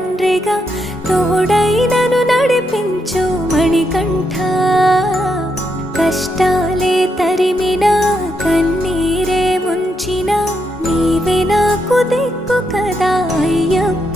తండ్రిగా తోడై నన్ను నడిపించు మణికంఠ. కష్టాలే తరిమినా కన్నీరే ముంచిన నీవే నాకు దిక్కు కదా అయ్యప్ప.